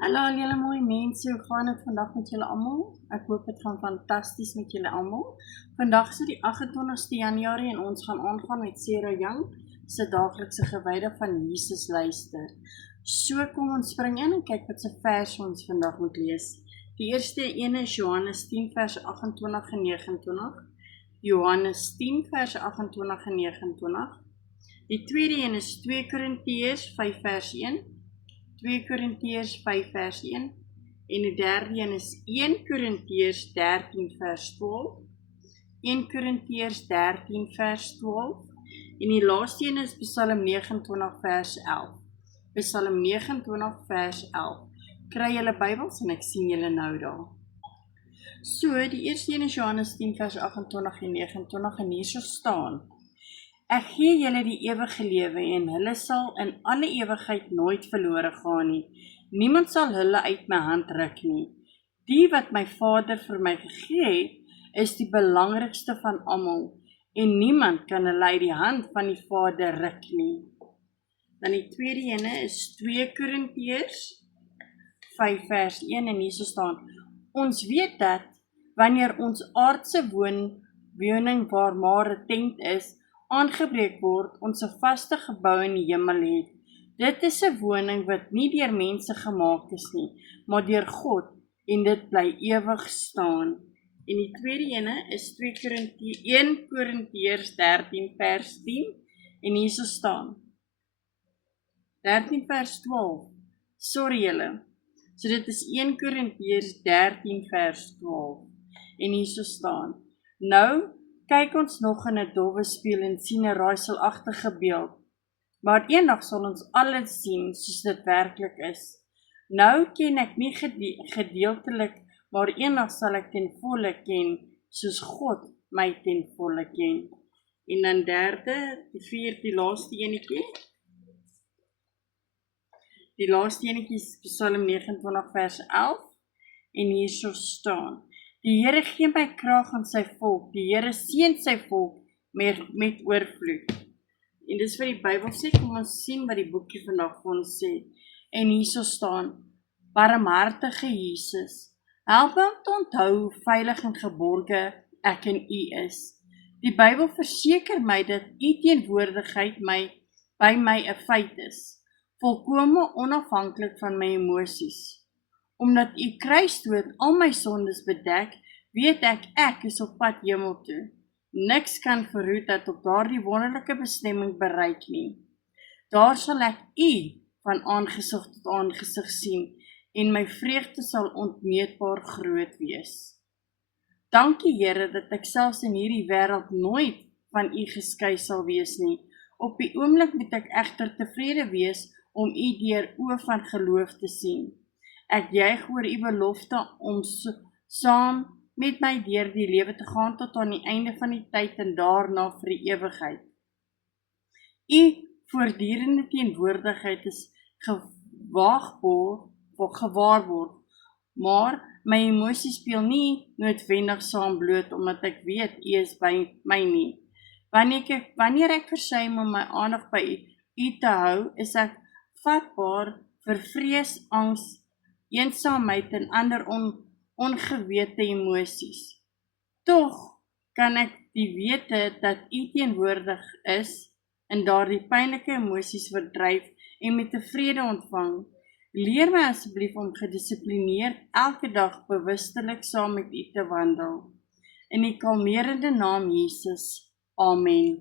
Hallo al julle mooi mense, hoe gaan het vandag met julle allemaal? Ek hoop het gaan fantasties met julle allemaal. Vandag is die 28ste Januarie en ons gaan aangaan met Sarah Young se daaglikse gewyde van Jesus luister. So kom ons spring in en kyk wat se vers ons vandag moet lees. Die eerste ene is Johannes 10 vers 28 en 29. Johannes 10 vers 28 en 29. Die tweede een is 2 Korintiërs 5 vers 1. 2 Korintiërs 5 vers 1 en die derde een is 1 Korintiërs 13 vers 12, 1 Korintiërs 13 vers 12 en die laaste een is Psalm 29 vers 11. Psalm 29 vers 11. Kry julle Bybels en ek sien julle nou daar. So, die eerste een is Johannes 10 vers 28 en 29 en hier so staan: Ek gee julle die ewige lewe en hulle sal in alle ewigheid nooit verlore gaan nie. Niemand sal hulle uit my hand ruk nie. Die wat my Vader vir my gegee het, is die belangrikste van almal en niemand kan hulle uit die hand van die Vader ruk nie. Dan die tweede ene is 2 Korintiërs 5 vers 1 en hier so staan: Ons weet dat wanneer ons aardse woning waar maar 'n tent is, aangebreek word, ons 'n vaste gebou in die hemel het. Dit is 'n woning wat nie deur mense gemaak is nie, maar deur God en dit bly ewig staan. En die tweede ene is 1 Korintiërs 13 vers 10 en hier so staan 13 vers 12. Sorry julle. So dit is 1 Korintiërs 13 vers 12 en hier so staan: Nou kyk ons nog in 'n dowwe spieël en sien 'n raaiselagtige beeld. Maar eendag sal ons alles sien soos dit werklik is. Nou ken ek nie gedeeltelik, maar eendag sal ek ten volle ken, soos God my ten volle ken. En dan die laaste enetjie. Die laaste enetjie is Psalm 29 vers 11 en hier so staan: Die Here gee my krag aan sy volk, die Here seën sy volk met oorvloed. En dis wat die Bybel sê, kom ons sien wat die boekie vandag vir ons sê. En hier so staan: Barmhartige Jesus, help my om te onthou hoe veilig en geborge ek in U is. Die Bybel verseker my dat U teenwoordigheid by my 'n feit is, volkome onafhanklik van my emosies. Omdat U kruisdood al my sondes bedek, weet ek is op pad hemel toe. Niks kan verhoed dat op daardie wonderlike bestemming bereik nie. Daar sal ek U van aangesig tot aangesig sien en my vreugde sal onmeetbaar groot wees. Dankie Here dat ek selfs in hierdie wêreld nooit van U geskei sal wees nie. Op die oomblik moet ek egter tevrede wees om U deur oë van geloof te sien. Ek juig oor U belofte om saam met my deur die lewe te gaan tot aan die einde van die tyd en daarna vir die ewigheid. U voortdurende teenwoordigheid is gewaarborg, maar my emosies speel nie noodwendig saam bloot omdat ek weet U is by my nie. Wanneer ek versuim om my aandag by U te hou, is ek vatbaar vir vrees, angs, eensaamheid en ander ongewete emosies. Tog kan ek die wete dat U teenwoordig is en daardie pynlike emosies verdryf en met tevrede ontvang. Leer my asseblief om gedissiplineerd elke dag bewustelik saam met U te wandel. In die kalmerende naam Jesus. Amen.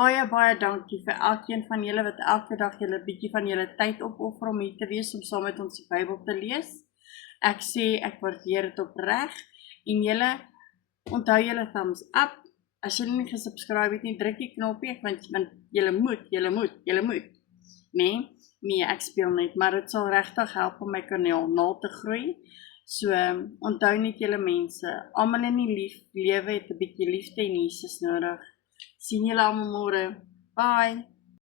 Baie dankie vir elkeen van julle wat elke dag julle bietjie van julle tyd opoffer om hier te wees om saam met ons die Bybel te lees. Ek sê ek waardeer dit opreg en julle onthou julle thumbs up. As julle nie gesubscribe het nie, druk die knoppie want julle moet. Nee, ek speel net, maar dit sal regtig help om my kanaal te groei. So onthou net julle mense, almal in die lewe het 'n bietjie liefde en Jesus nodig. Sien julle almal môre. Bye.